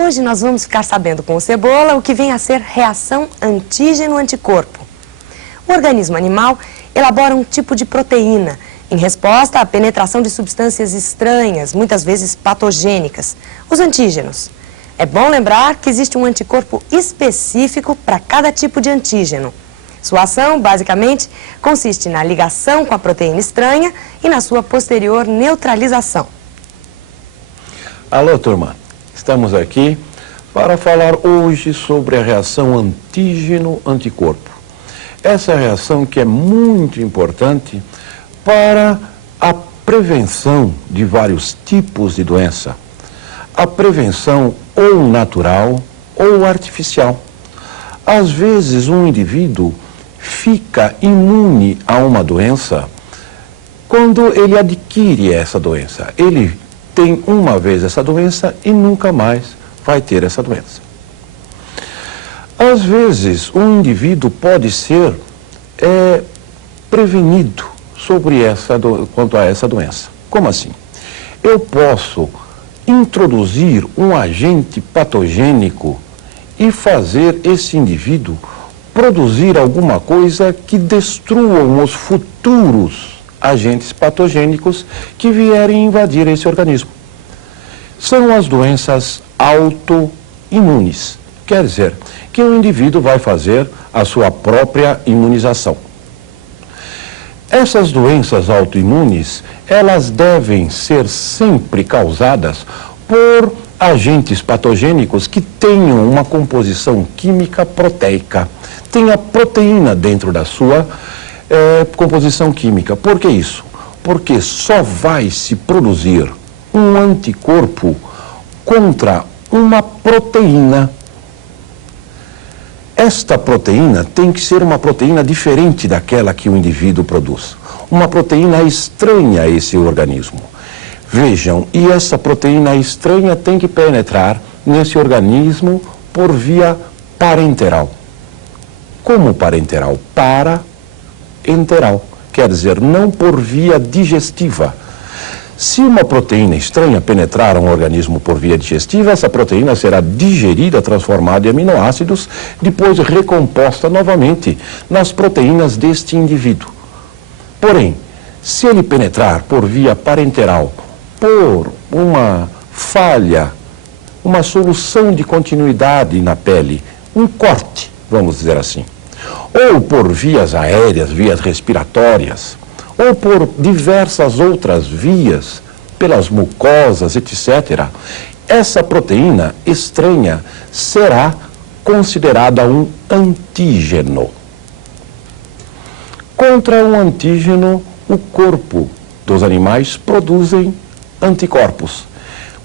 Hoje nós vamos ficar sabendo com o Cebola o que vem a ser reação antígeno-anticorpo. O organismo animal elabora um tipo de proteína em resposta à penetração de substâncias estranhas, muitas vezes patogênicas, os antígenos. É bom lembrar que existe um anticorpo específico para cada tipo de antígeno. Sua ação, basicamente, consiste na ligação com a proteína estranha e na sua posterior neutralização. Alô, turma. Estamos aqui para falar hoje sobre a reação antígeno-anticorpo. Essa reação que é muito importante para a prevenção de vários tipos de doença. A prevenção ou natural ou artificial. Às vezes um indivíduo fica imune a uma doença quando ele adquire essa doença. Ele tem uma vez essa doença e nunca mais vai ter essa doença. Às vezes, um indivíduo pode ser prevenido quanto a essa doença. Como assim? Eu posso introduzir um agente patogênico e fazer esse indivíduo produzir alguma coisa que destruam os futuros agentes patogênicos que vierem invadir esse organismo. São as doenças autoimunes. Quer dizer, que o indivíduo vai fazer a sua própria imunização. Essas doenças autoimunes, elas devem ser sempre causadas por agentes patogênicos que tenham uma composição química proteica. Tem a proteína dentro da sua composição química. Por que isso? Porque só vai se produzir um anticorpo contra uma proteína. Esta proteína tem que ser uma proteína diferente daquela que o indivíduo produz. Uma proteína estranha a esse organismo. Vejam, e essa proteína estranha tem que penetrar nesse organismo por via parenteral. Como parenteral? Parenteral. Quer dizer, não por via digestiva. Se uma proteína estranha penetrar um organismo por via digestiva, essa proteína será digerida, transformada em aminoácidos, depois recomposta novamente nas proteínas deste indivíduo. Porém, se ele penetrar por via parenteral, por uma falha, uma solução de continuidade na pele, um corte, vamos dizer assim, ou por vias aéreas, vias respiratórias, ou por diversas outras vias, pelas mucosas, etc., essa proteína estranha será considerada um antígeno. Contra um antígeno, o corpo dos animais produzem anticorpos.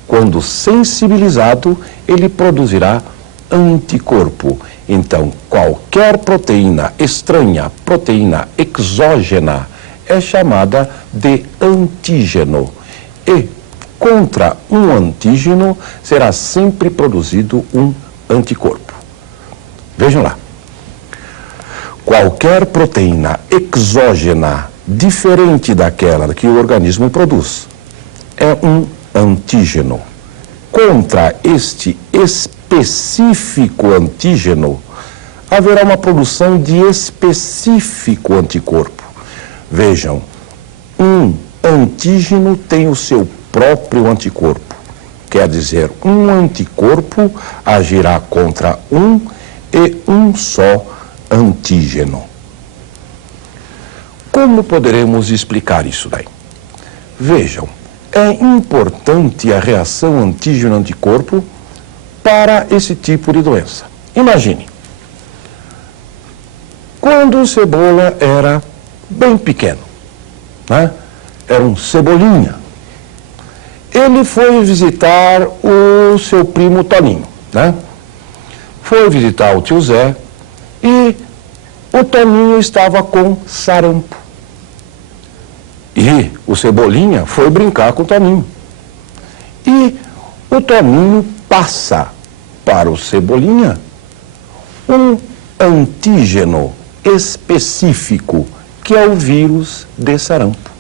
Quando sensibilizado, ele produzirá anticorpo. Então, qualquer proteína estranha, proteína exógena, é chamada de antígeno. E contra um antígeno será sempre produzido um anticorpo. Vejam lá. Qualquer proteína exógena diferente daquela que o organismo produz é um antígeno. Contra este específico antígeno, haverá uma produção de específico anticorpo. Vejam, um antígeno tem o seu próprio anticorpo. Quer dizer, um anticorpo agirá contra um e um só antígeno. Como poderemos explicar isso daí? Vejam, é importante a reação antígeno-anticorpo para esse tipo de doença. Imagine, quando o Cebola era bem pequeno, né? Era um Cebolinha. Ele foi visitar o seu primo Toninho, né? Foi visitar o tio Zé e o Toninho estava com sarampo. E o Cebolinha foi brincar com o Toninho. E o Toninho passa para o Cebolinha um antígeno específico, que é o vírus de sarampo.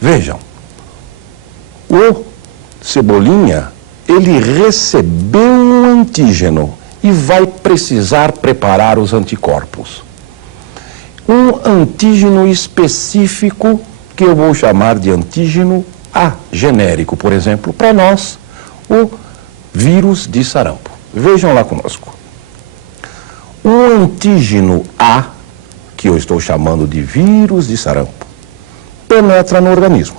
Vejam, o Cebolinha ele recebeu um antígeno e vai precisar preparar os anticorpos. Um antígeno específico, que eu vou chamar de antígeno A, genérico, por exemplo, para nós, o vírus de sarampo. Vejam lá conosco. O antígeno A, que eu estou chamando de vírus de sarampo, penetra no organismo.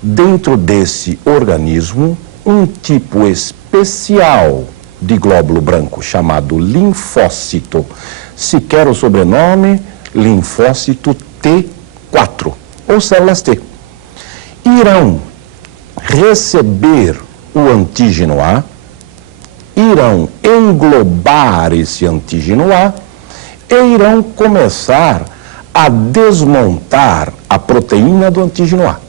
Dentro desse organismo, um tipo especial de glóbulo branco, chamado linfócito, se quer o sobrenome, linfócito T4, ou células T, irão receber o antígeno A, irão englobar esse antígeno A e irão começar a desmontar a proteína do antígeno A.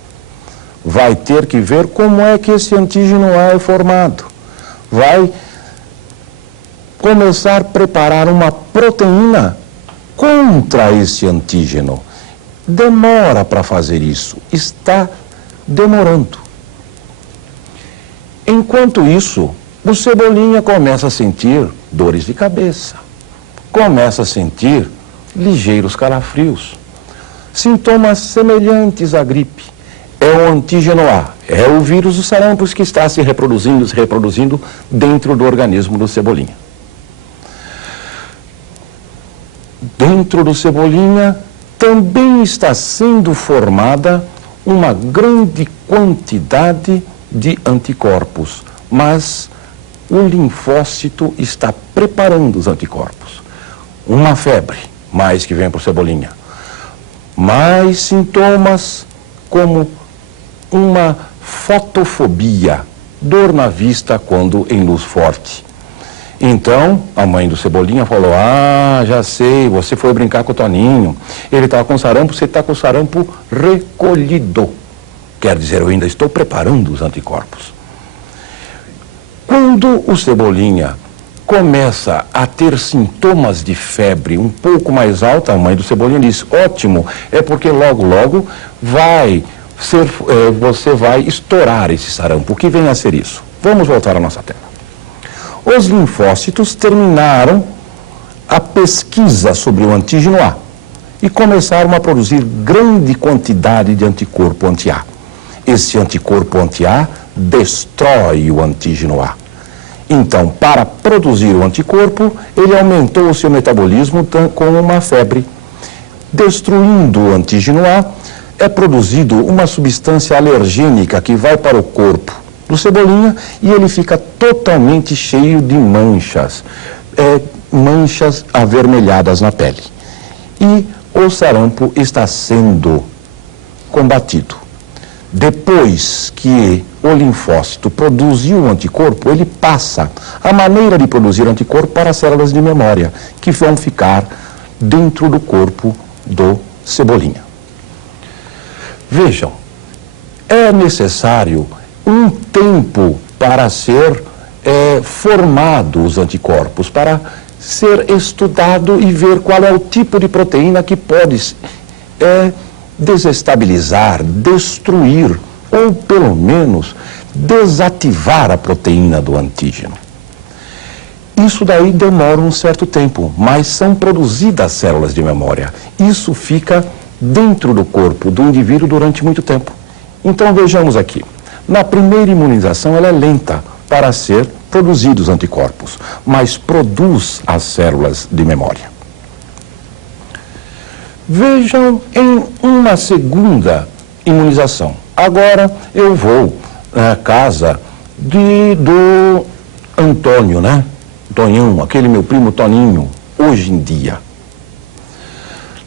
Vai ter que ver como é que esse antígeno A é formado. Vai começar a preparar uma proteína contra esse antígeno. Demora para fazer isso, está demorando. Enquanto isso, o Cebolinha começa a sentir dores de cabeça, começa a sentir ligeiros calafrios, sintomas semelhantes à gripe. É o antígeno A, é o vírus do sarampo que está se reproduzindo dentro do organismo do Cebolinha. Dentro do Cebolinha também está sendo formada uma grande quantidade de anticorpos, mas o linfócito está preparando os anticorpos. Uma febre, mais que vem para o Cebolinha. Mais sintomas como uma fotofobia, dor na vista quando em luz forte. Então, a mãe do Cebolinha falou: ah, já sei, você foi brincar com o Toninho. Ele estava com sarampo, você está com o sarampo recolhido. Quer dizer, eu ainda estou preparando os anticorpos. Quando o Cebolinha começa a ter sintomas de febre um pouco mais alta, a mãe do Cebolinha diz: ótimo, é porque logo, logo você vai estourar esse sarampo. O que vem a ser isso? Vamos voltar à nossa tela. Os linfócitos terminaram a pesquisa sobre o antígeno A e começaram a produzir grande quantidade de anticorpo anti-A. Esse anticorpo anti-A destrói o antígeno A. Então, para produzir o anticorpo, ele aumentou o seu metabolismo com uma febre. Destruindo o antígeno A, é produzido uma substância alergênica que vai para o corpo do Cebolinha e ele fica totalmente cheio de manchas, manchas avermelhadas na pele. E o sarampo está sendo combatido. Depois que o linfócito produziu o anticorpo, ele passa a maneira de produzir anticorpo para as células de memória, que vão ficar dentro do corpo do Cebolinha. Vejam, é necessário um tempo para ser formado os anticorpos, para ser estudado e ver qual é o tipo de proteína que pode desestabilizar, destruir ou pelo menos desativar a proteína do antígeno. Isso daí demora um certo tempo, mas são produzidas células de memória. Isso fica dentro do corpo do indivíduo durante muito tempo. Então vejamos aqui. Na primeira imunização ela é lenta para ser produzidos anticorpos, mas produz as células de memória. Vejam em uma segunda imunização. Agora eu vou na casa do Antônio, né? Tonhão, aquele meu primo Toninho, hoje em dia.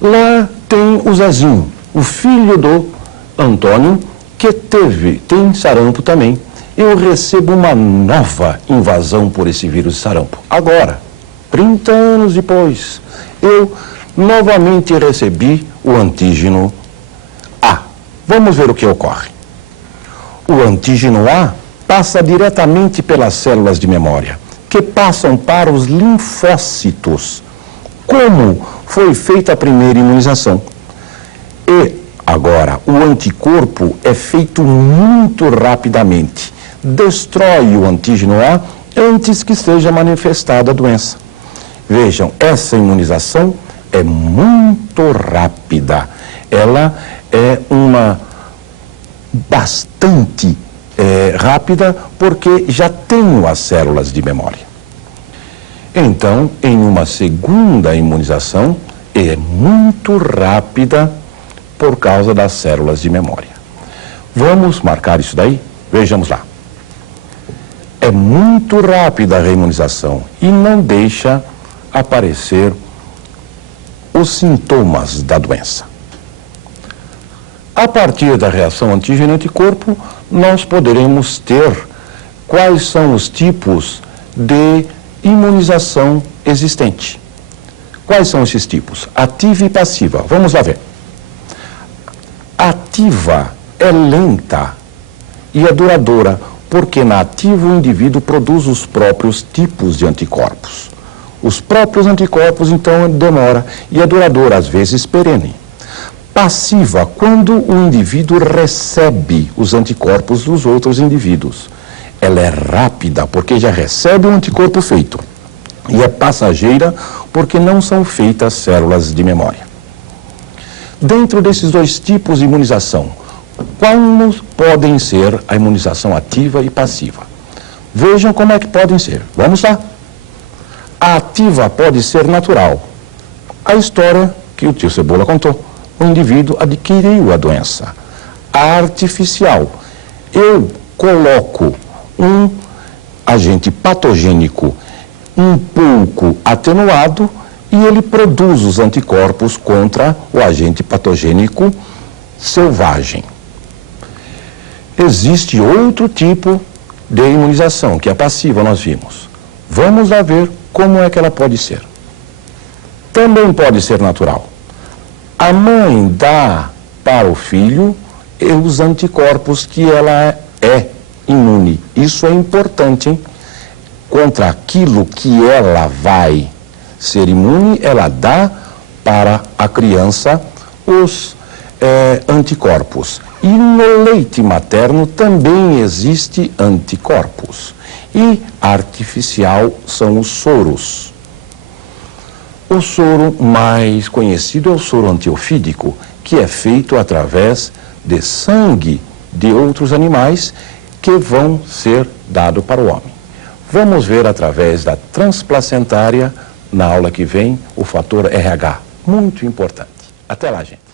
Lá tem o Zezinho, o filho do Antônio, que tem sarampo também. Eu recebo uma nova invasão por esse vírus de sarampo. Agora, 30 anos depois, eu novamente recebi o antígeno A. Vamos ver o que ocorre. O antígeno A passa diretamente pelas células de memória, que passam para os linfócitos, como foi feita a primeira imunização. E agora, o anticorpo é feito muito rapidamente. destrói o antígeno A antes que seja manifestada a doença. Vejam, essa imunização é muito rápida. Ela é bastante rápida porque já tenho as células de memória. Então, em uma segunda imunização, é muito rápida por causa das células de memória. Vamos marcar isso daí? Vejamos lá. É muito rápida a reimunização e não deixa aparecer os sintomas da doença. A partir da reação antígeno-anticorpo, nós poderemos ter quais são os tipos de imunização existente. Quais são esses tipos? Ativa e passiva. Vamos lá ver. Ativa é lenta e é duradoura, porque na ativa o indivíduo produz os próprios tipos de anticorpos. Os próprios anticorpos, então, demora e é duradoura, às vezes perene. Passiva, quando o indivíduo recebe os anticorpos dos outros indivíduos. Ela é rápida, porque já recebe o anticorpo feito. E é passageira, porque não são feitas células de memória. Dentro desses dois tipos de imunização, quais podem ser a imunização ativa e passiva? Vejam como é que podem ser. Vamos lá. A ativa pode ser natural. A história que o tio Cebola contou. O indivíduo adquiriu a doença. A artificial. Eu coloco um agente patogênico um pouco atenuado e ele produz os anticorpos contra o agente patogênico selvagem. Existe outro tipo de imunização, que é a passiva, nós vimos. Vamos lá ver como é que ela pode ser. Também pode ser natural. A mãe dá para o filho os anticorpos que ela é imune. Isso é importante, hein? Contra aquilo que ela vai ser imune, ela dá para a criança os anticorpos. E no leite materno também existe anticorpos. E artificial são os soros. O soro mais conhecido é o soro antiofídico, que é feito através de sangue de outros animais que vão ser dado para o homem. Vamos ver através da transplacentária, na aula que vem, o fator RH, muito importante. Até lá, gente.